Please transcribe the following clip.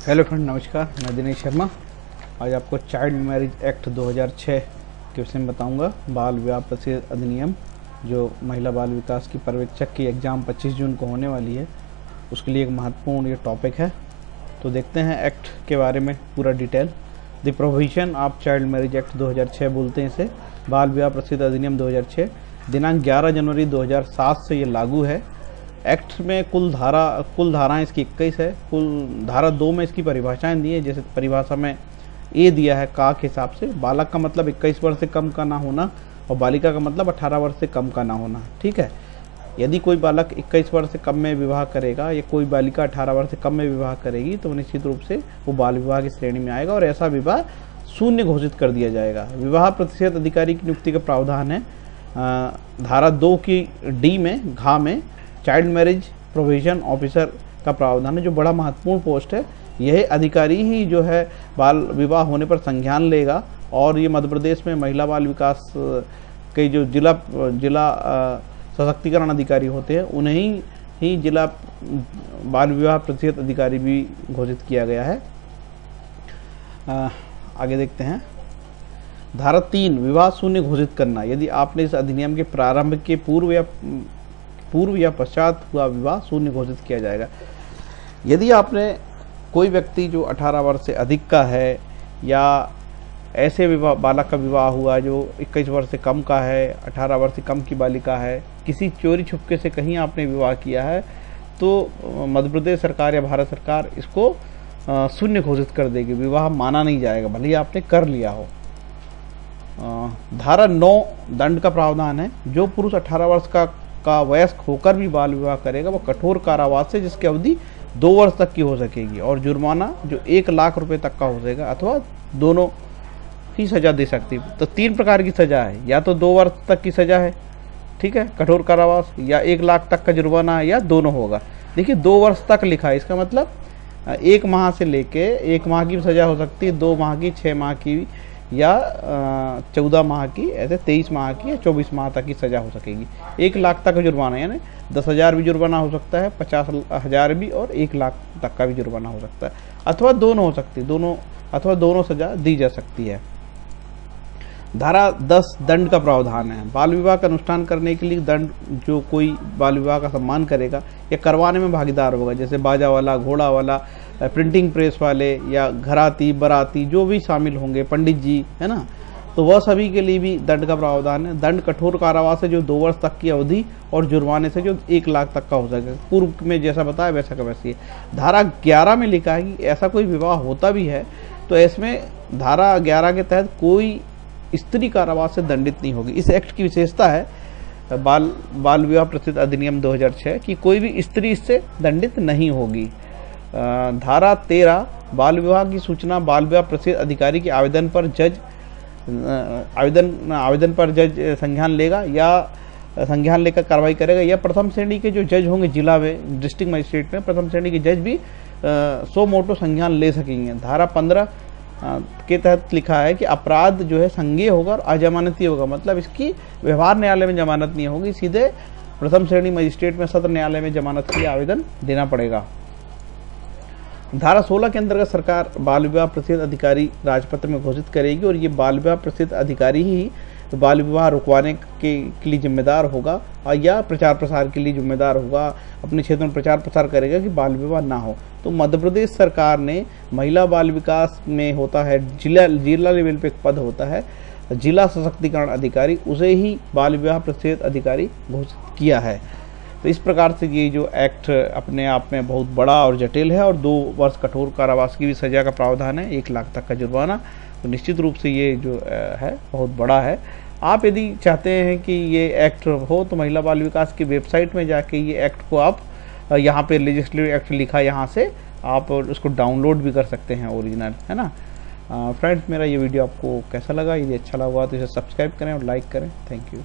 Hello friend, नमस्कार। मैं दिनेश शर्मा आज आपको चाइल्ड मैरिज एक्ट 2006 के विषय में बताऊंगा। बाल विवाह प्रतिषेध अधिनियम जो महिला बाल विकास की पर्यवेक्षक की एग्ज़ाम 25 जून को होने वाली है, उसके लिए एक महत्वपूर्ण ये टॉपिक है। तो देखते हैं एक्ट के बारे में पूरा detail. The provision of child marriage act 2006 बोलते हैं इसे, बाल विवाह प्रतिषेध अधिनियम 2006 दिनांक 11 जनवरी 2007 से ये लागू है। एक्ट में कुल धाराएं इसकी 21 है। कुल धारा 2 में इसकी परिभाषाएं दी है। जैसे परिभाषा में ए दिया है का के हिसाब से, बालक का मतलब 21 वर्ष से कम का ना होना और बालिका का मतलब 18 वर्ष से कम का ना होना। ठीक है, यदि कोई बालक 21 वर्ष से कम में विवाह करेगा या कोई बालिका 18 वर्ष से कम में विवाह करेगी तो निश्चित रूप से वो बाल विवाह की श्रेणी में आएगा और ऐसा विवाह शून्य घोषित कर दिया जाएगा। विवाह प्रतिषेध अधिकारी की नियुक्ति का प्रावधान है धारा 2 की डी में घा में चाइल्ड मैरिज प्रोविजन ऑफिसर का प्रावधान है, जो बड़ा महत्वपूर्ण पोस्ट है। यह अधिकारी ही जो है बाल विवाह होने पर संज्ञान लेगा और ये मध्य प्रदेश में महिला बाल विकास के जो जिला सशक्तिकरण अधिकारी होते हैं उन्हें ही जिला बाल विवाह प्रतिषेध अधिकारी भी घोषित किया गया है। आगे देखते हैं। धारा 3 विवाह शून्य घोषित करना। यदि आपने इस अधिनियम के प्रारंभ के पूर्व या पश्चात हुआ विवाह शून्य घोषित किया जाएगा। यदि आपने कोई व्यक्ति जो 18 वर्ष से अधिक का है या ऐसे बालक का विवाह हुआ जो 21 वर्ष से कम का है, 18 वर्ष से कम की बालिका है, किसी चोरी छुपके से कहीं आपने विवाह किया है तो मध्य प्रदेश सरकार या भारत सरकार इसको शून्य घोषित कर देगी, विवाह माना नहीं जाएगा भले ही आपने कर लिया हो। धारा 9 दंड का प्रावधान है। जो पुरुष 18 वर्ष का वयस्क होकर भी बाल विवाह करेगा वह कठोर कारावास है जिसकी अवधि 2 वर्ष तक की हो सकेगी और जुर्माना जो 1 लाख रुपए तक का हो जाएगा अथवा दोनों ही सजा दे सकती है। तो 3 प्रकार की सजा है, या तो 2 वर्ष तक की सजा है, ठीक है, कठोर कारावास, या 1 लाख तक का जुर्माना है, या दोनों होगा। देखिए 2 वर्ष तक लिखा है, इसका मतलब 1 माह से लेके 1 माह की सजा हो सकती है, 2 माह की, 6 माह की या 14 माह की, ऐसे 23 माह की या 24 माह तक की सजा हो सकेगी। 1 लाख तक का जुर्माना, यानी 10,000 भी जुर्माना हो सकता है, 50,000 भी, और 1 लाख तक का भी जुर्माना हो सकता है, अथवा दोनों हो सकती है, दोनों सजा दी जा सकती है। धारा 10 दंड का प्रावधान है। बाल विवाह का अनुष्ठान करने के लिए दंड, जो कोई बाल विवाह का सम्मान करेगा या करवाने में भागीदार होगा, जैसे बाजा वाला, घोड़ा वाला, प्रिंटिंग प्रेस वाले या घराती बराती जो भी शामिल होंगे, पंडित जी, है ना, तो वह सभी के लिए भी दंड का प्रावधान है। दंड कठोर कारावास है जो 2 वर्ष तक की अवधि और जुर्माने से जो 1 लाख तक का हो सकेगा। पूर्व में जैसा बताया वैसा का वैसी है। धारा 11 में लिखा है कि ऐसा कोई विवाह होता भी है तो इसमें धारा 11 के तहत कोई स्त्री कारावास से दंडित नहीं होगी। इस एक्ट की विशेषता है बाल विवाह प्रतिषेध अधिनियम 2006 कि कोई भी स्त्री इससे दंडित नहीं होगी। धारा 13 बाल विवाह की सूचना बाल विवाह प्रतिषेध अधिकारी के आवेदन पर जज संज्ञान लेगा या संज्ञान लेकर कार्रवाई करेगा, या प्रथम श्रेणी के जो जज होंगे जिला में, डिस्ट्रिक्ट मजिस्ट्रेट में प्रथम श्रेणी के जज भी सो मोटो संज्ञान ले सकेंगे। धारा 15 के तहत लिखा है कि अपराध जो है संज्ञेय होगा और अजमानती होगा, मतलब इसकी व्यवहार न्यायालय में जमानत नहीं होगी, सीधे प्रथम श्रेणी मजिस्ट्रेट में सत्र न्यायालय में जमानत के लिए आवेदन देना पड़ेगा। धारा 16 के अंतर्गत सरकार बाल विवाह प्रतिषेध अधिकारी राजपत्र में घोषित करेगी और ये बाल विवाह प्रतिषेध अधिकारी ही बाल विवाह रुकवाने के लिए जिम्मेदार होगा या प्रचार प्रसार के लिए जिम्मेदार होगा, अपने क्षेत्र में प्रचार प्रसार करेगा कि बाल विवाह ना हो। तो मध्य प्रदेश सरकार ने महिला बाल विकास में होता है जिला लेवल पे एक पद होता है जिला सशक्तिकरण अधिकारी, उसे ही बाल विवाह प्रतिषेध अधिकारी घोषित किया है। तो इस प्रकार से ये जो एक्ट अपने आप में बहुत बड़ा और जटिल है और 2 वर्ष कठोर कारावास की भी सजा का प्रावधान है, 1 लाख तक का जुर्माना। तो निश्चित रूप से ये जो है बहुत बड़ा है। आप यदि चाहते हैं कि ये एक्ट हो तो महिला बाल विकास की वेबसाइट में जाके ये एक्ट को आप यहाँ पे लेजिस्लेटिव एक्ट लिखा, यहाँ से आप उसको डाउनलोड भी कर सकते हैं ओरिजिनल, है ना। फ्रेंड्स, मेरा ये वीडियो आपको कैसा लगा? यदि अच्छा लगा तो इसे सब्सक्राइब करें और लाइक करें। Thank you.